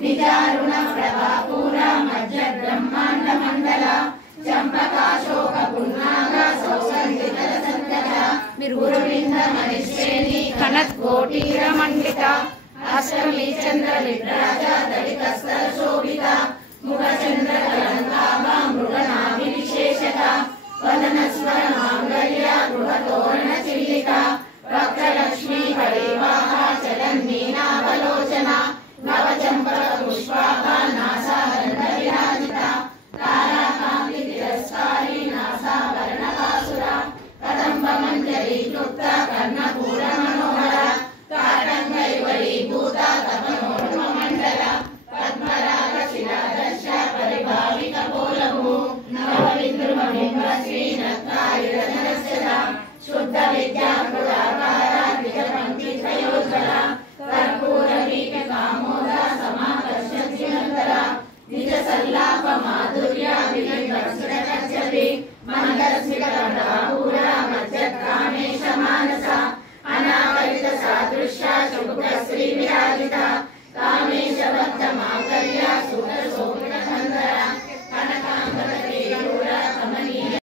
निजारुण प्रभापूरा मध्य ब्रह्मांड मंडल चंपकाशोक पुन्नाग सौगंधिकर संतता गुरुविंद मणिश्रेणी कनक कोटीर मंडित अष्टमी चंद्र विभ्राज दलित स्तर शोभिता मुख चंद्र कलंकाभा मृगनाभि विशेषता वदन स्वर मांगल्य